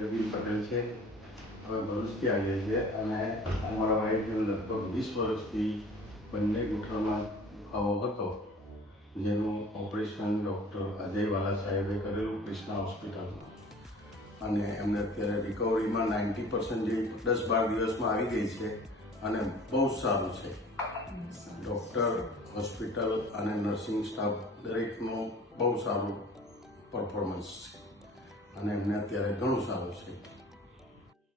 રવિ પટેલ છે. હવે ભરૂચથી આવીએ છીએ અને અમારા વાઈફને લગભગ 20 વર્ષથી બંને ઘૂંટણમાં દુખાવો હતો, જેનું ઓપરેશન ડૉક્ટર અજય વાલા સાહેબે કરેલું કૃષ્ણા હોસ્પિટલમાં, અને એમને અત્યારે રિકવરીમાં 90% જેવી 10-12 દિવસમાં આવી ગઈ છે અને બહુ સારું છે. ડૉક્ટર, હોસ્પિટલ અને નર્સિંગ સ્ટાફ દરેકનું બહુ સારું પરફોર્મન્સ છે અને એમને અત્યારે ઘણું સારું છે.